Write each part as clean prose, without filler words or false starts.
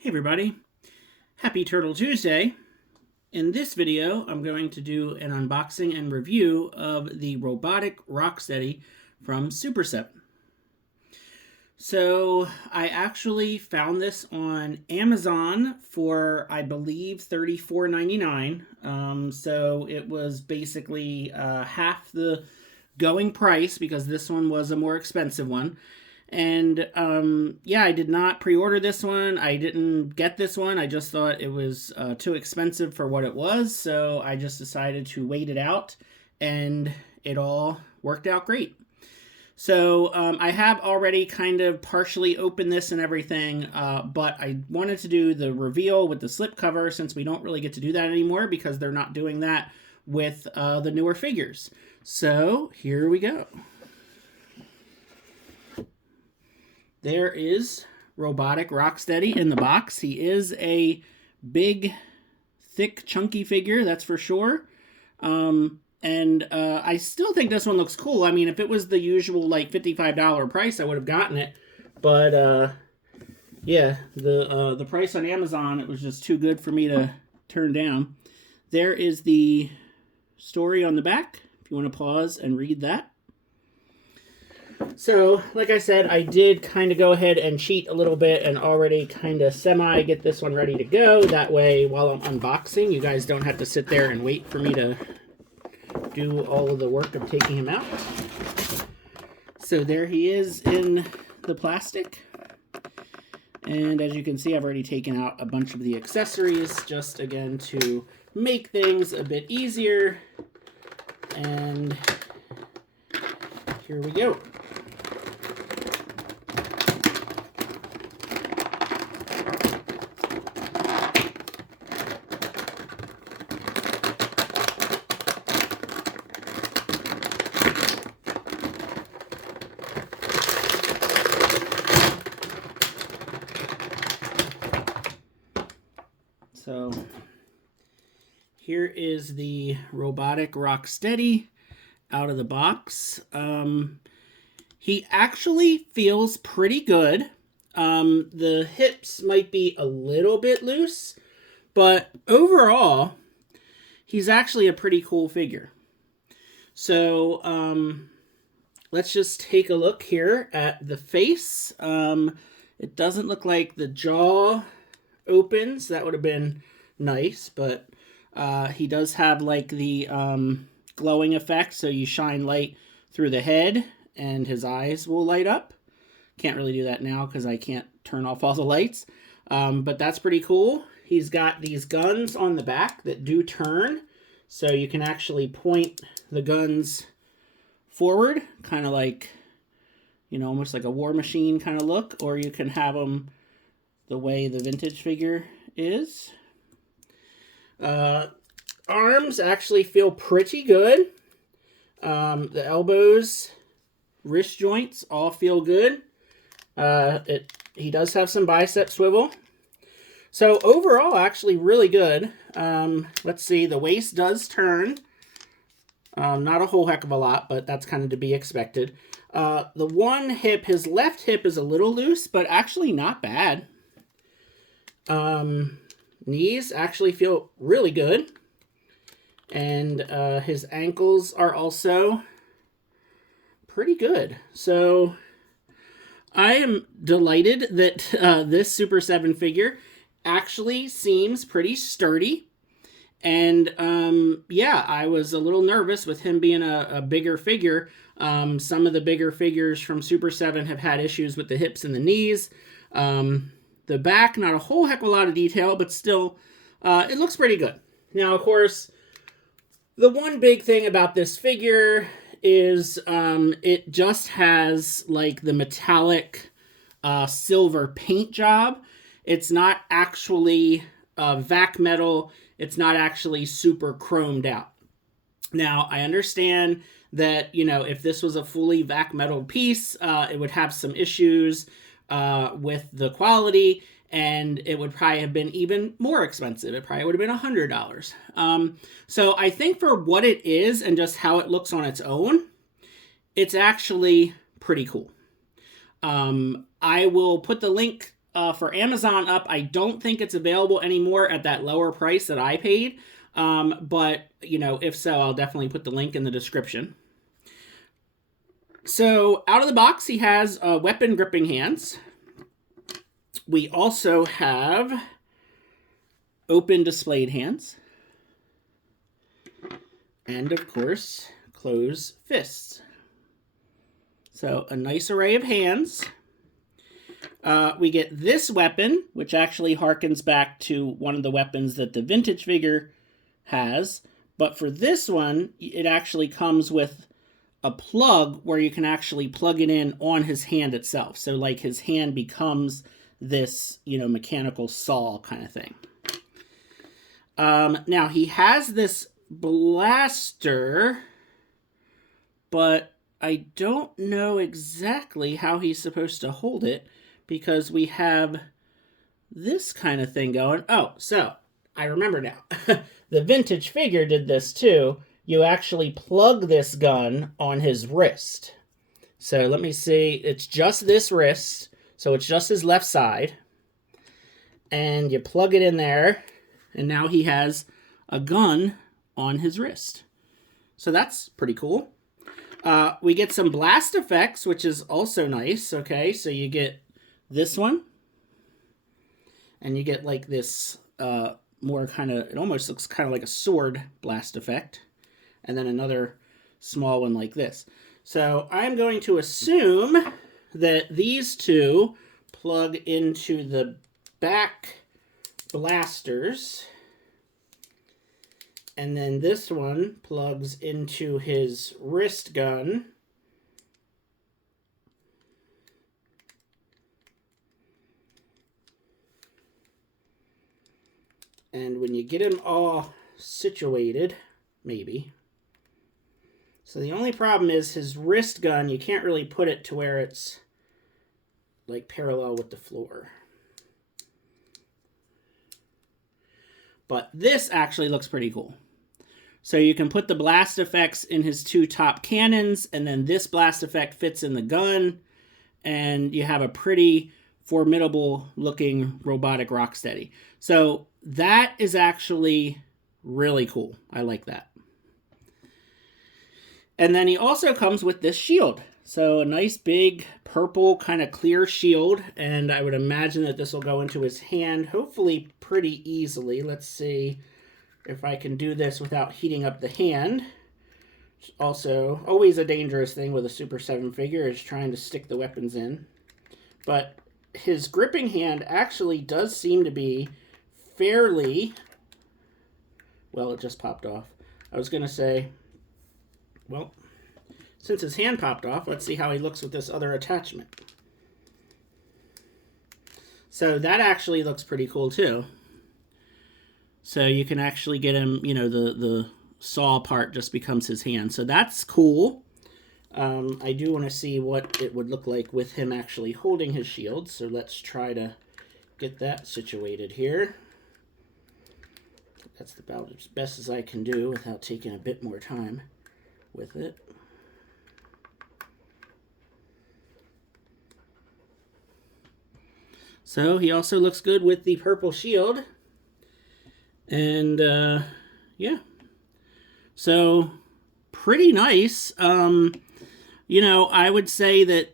Hey everybody, happy Turtle Tuesday. In this video, I'm going to do an unboxing and review of the Robotic Rocksteady from Super7. So I actually found this on Amazon for, I believe, $34.99. So it was basically half the going price because this one was a more expensive one. And yeah, I did not pre-order this one. I didn't get this one. I just thought it was too expensive for what it was. So I just decided to wait it out, and it all worked out great. So I have already kind of partially opened this and everything, but I wanted to do the reveal with the slipcover since we don't really get to do that anymore because they're not doing that with the newer figures. So here we go. There is Robotic Rocksteady in the box. He is a big, thick, chunky figure, that's for sure. And I still think this one looks cool. I mean, if it was the usual, like, $55 price, I would have gotten it. But, yeah, the price on Amazon, it was just too good for me to turn down. There is the story on the back, if you want to pause and read that. So, like I said, I did kind of go ahead and cheat a little bit and already kind of get this one ready to go. That way, while I'm unboxing, you guys don't have to sit there and wait for me to do all of the work of taking him out. So there he is in the plastic. And as you can see, I've already taken out a bunch of the accessories, just again to make things a bit easier. And here we go. So here is the Robotic Rocksteady out of the box. He actually feels pretty good. The hips might be a little bit loose, but overall, he's actually a pretty cool figure. So let's just take a look here at the face. It doesn't look like the jaw opens. That would have been nice, but he does have like the glowing effect, so you shine light through the head and his eyes will light up. Can't really do that now because I can't turn off all the lights, but that's pretty cool. He's got these guns on the back that do turn, so you can actually point the guns forward, kind of like, you know, almost like a war machine kind of look, or you can have them the way the vintage figure is. Arms actually feel pretty good. The elbows, wrist joints all feel good. He does have some bicep swivel. So overall, actually really good. Let's see, the waist does turn. Not a whole heck of a lot, but that's kind of to be expected. The one hip, his left hip is a little loose, but actually not bad. Knees actually feel really good. And his ankles are also pretty good. So I am delighted that this Super7 figure actually seems pretty sturdy. And yeah, I was a little nervous with him being a bigger figure. Some of the bigger figures from Super7 have had issues with the hips and the knees. The back, not a whole heck of a lot of detail, but still, it looks pretty good. Now, of course, the one big thing about this figure is it just has like the metallic silver paint job. It's not actually vac metal. It's not actually super chromed out. Now, I understand that, you know, if this was a fully vac metal piece, it would have some issues with the quality, and it would probably have been even more expensive. It probably would have been $100. So I think for what it is and just how it looks on its own, it's actually pretty cool. I will put the link for Amazon up. I don't think it's available anymore at that lower price that I paid. But, you know, if so, I'll definitely put the link in the description. So out of the box, he has weapon gripping hands. We also have open displayed hands. And of course, closed fists. So a nice array of hands. We get this weapon, which actually harkens back to one of the weapons that the vintage figure has. But for this one, it actually comes with a plug where you can actually plug it in on his hand itself. So like his hand becomes this, you know, mechanical saw kind of thing. Now he has this blaster, but I don't know exactly how he's supposed to hold it because we have this kind of thing going. Oh, so I remember now. The vintage figure did this too. You actually plug this gun on his wrist. So let me see. It's just this wrist. So it's just his left side. And you plug it in there. And now he has a gun on his wrist. So that's pretty cool. We get some blast effects, which is also nice. Okay, so you get this one. And you get like this more kind of, it almost looks kind of like a sword blast effect. And then another small one like this. So I'm going to assume that these two plug into the back blasters. And then this one plugs into his wrist gun. And when you get him all situated, maybe. So the only problem is his wrist gun, you can't really put it to where it's like parallel with the floor. But this actually looks pretty cool. So you can put the blast effects in his two top cannons, and then this blast effect fits in the gun, and you have a pretty formidable looking robotic Rocksteady. So that is actually really cool. I like that. And then he also comes with this shield. So a nice big purple kind of clear shield. And I would imagine that this will go into his hand, hopefully pretty easily. Let's see if I can do this without heating up the hand. Also, always a dangerous thing with a Super 7 figure is trying to stick the weapons in. But his gripping hand actually does seem to be fairly... Well, it just popped off. I was going to say... Well, since his hand popped off, let's see how he looks with this other attachment. So that actually looks pretty cool too. So you can actually get him, you know, the saw part just becomes his hand. So that's cool. I do want to see what it would look like with him actually holding his shield. So let's try to get that situated here. That's about as best as I can do without taking a bit more time with it. So he also looks good with the purple shield. And yeah. So pretty nice. You know, I would say that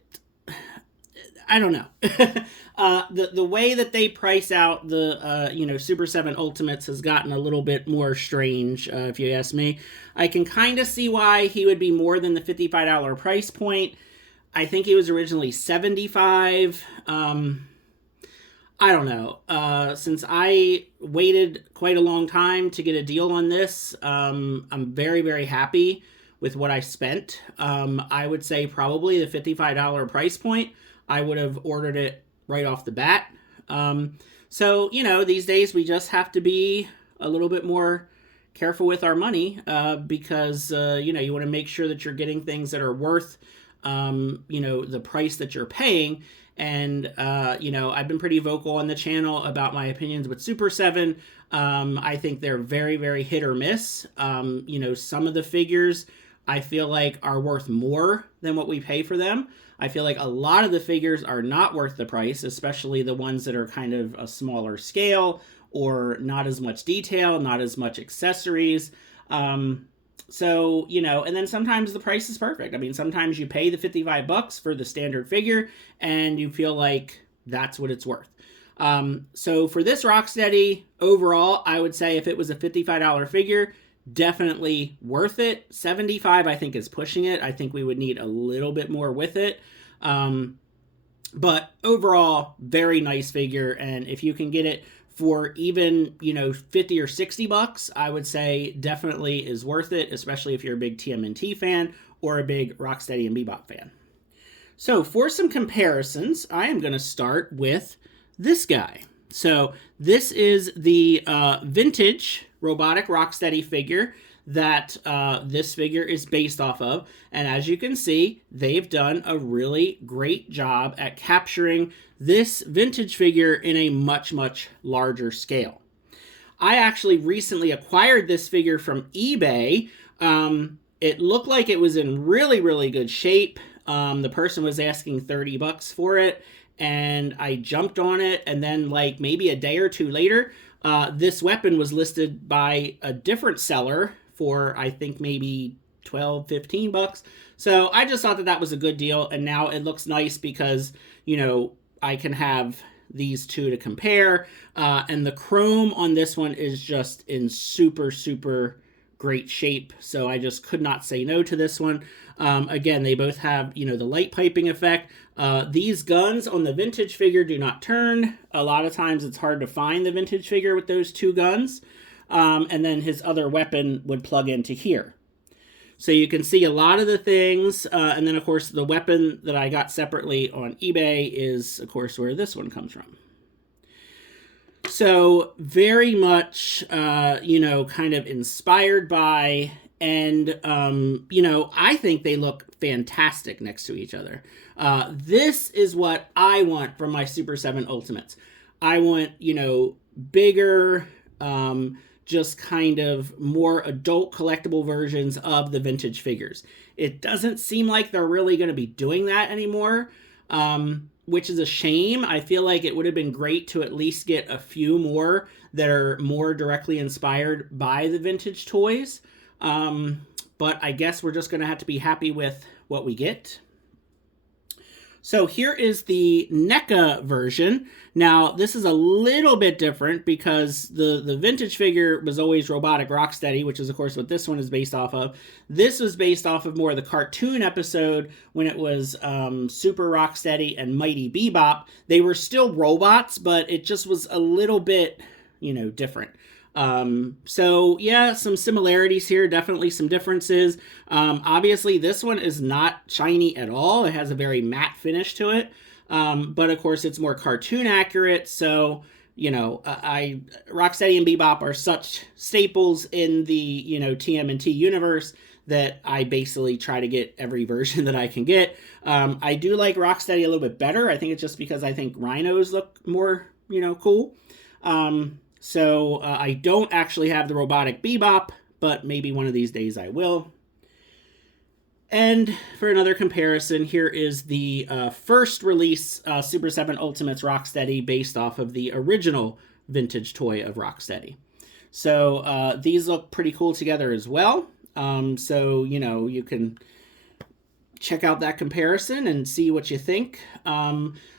I don't know. The way that they price out the you know, Super 7 Ultimates has gotten a little bit more strange, if you ask me. I can kind of see why he would be more than the $55 price point. I think he was originally $75. I don't know. Since I waited quite a long time to get a deal on this, I'm very, very happy with what I spent. I would say probably the $55 price point, I would have ordered it right off the bat. So, you know, these days we just have to be a little bit more careful with our money because, you know, you want to make sure that you're getting things that are worth, you know, the price that you're paying. And, you know, I've been pretty vocal on the channel about my opinions with Super 7. I think they're very, very hit or miss. You know, some of the figures I feel like are worth more than what we pay for them. I feel like a lot of the figures are not worth the price, especially the ones that are kind of a smaller scale or not as much detail, not as much accessories. So, and then sometimes the price is perfect. I mean, sometimes you pay the $55 for the standard figure and you feel like that's what it's worth. So for this Rocksteady, overall, I would say if it was a $55 figure, definitely worth it. 75, I think, is pushing it. I think we would need a little bit more with it. But overall, very nice figure. And if you can get it for even, 50 or $60, I would say definitely is worth it, especially if you're a big TMNT fan or a big Rocksteady and Bebop fan. So for some comparisons, I am going to start with this guy. So this is the vintage Robotic Rocksteady figure that this figure is based off of. And as you can see, they've done a really great job at capturing this vintage figure in a much, much larger scale. I actually recently acquired this figure from eBay. It looked like it was in really, really good shape. The person was asking $30 for it, and I jumped on it, and then like maybe a day or two later, this weapon was listed by a different seller for I think maybe $12-15. So I just thought that that was a good deal, and now it looks nice because I can have these two to compare, and the chrome on this one is just in super, super great shape, so I just could not say no to this one. Again, they both have, the light piping effect. These guns on the vintage figure do not turn. A lot of times it's hard to find the vintage figure with those two guns. And then his other weapon would plug into here. So you can see a lot of the things. And then, of course, the weapon that I got separately on eBay is, of course, where this one comes from. So very much, kind of inspired by, and, I think they look fantastic next to each other. This is what I want from my Super 7 Ultimates. I want, bigger, just kind of more adult collectible versions of the vintage figures. It doesn't seem like they're really going to be doing that anymore, which is a shame. I feel like it would have been great to at least get a few more that are more directly inspired by the vintage toys. But I guess we're just going to have to be happy with what we get. So here is the NECA version. Now, this is a little bit different because the vintage figure was always Robotic Rocksteady, which is, of course, what this one is based off of. This was based off of more of the cartoon episode when it was Super Rocksteady and Mighty Bebop. They were still robots, but it just was a little bit, different. So yeah, some similarities here, definitely some differences. Obviously this one is not shiny at all. It has a very matte finish to it. But of course it's more cartoon accurate. So, Rocksteady and Bebop are such staples in the, TMNT universe that I basically try to get every version that I can get. I do like Rocksteady a little bit better. I think it's just because I think rhinos look more, cool. So I don't actually have the Robotic Bebop, but maybe one of these days I will. And for another comparison, here is the first release Super 7 Ultimates Rocksteady based off of the original vintage toy of Rocksteady. So these look pretty cool together as well. So, you can check out that comparison and see what you think.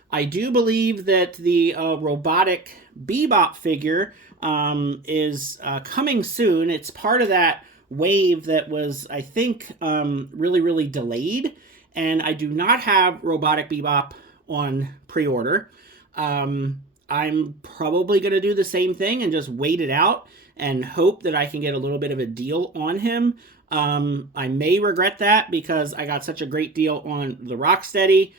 I do believe that the Robotic Bebop figure is coming soon. It's part of that wave that was, I think, really, really delayed. And I do not have Robotic Bebop on pre-order. I'm probably going to do the same thing and just wait it out and hope that I can get a little bit of a deal on him. I may regret that because I got such a great deal on the Rocksteady.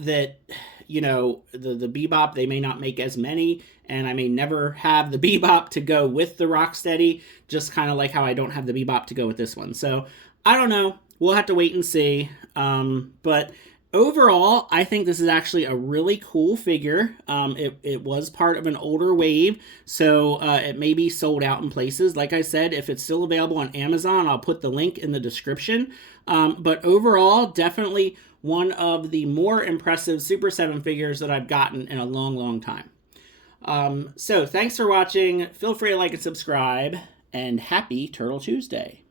That, the Bebop, they may not make as many, and I may never have the Bebop to go with the Rocksteady, just kind of like how I don't have the Bebop to go with this one. So, I don't know. We'll have to wait and see. But overall, I think this is actually a really cool figure. It was part of an older wave, so it may be sold out in places. Like I said, if it's still available on Amazon, I'll put the link in the description. But overall, definitely one of the more impressive Super 7 figures that I've gotten in a long, long time. So thanks for watching. Feel free to like and subscribe, and happy Turtle Tuesday.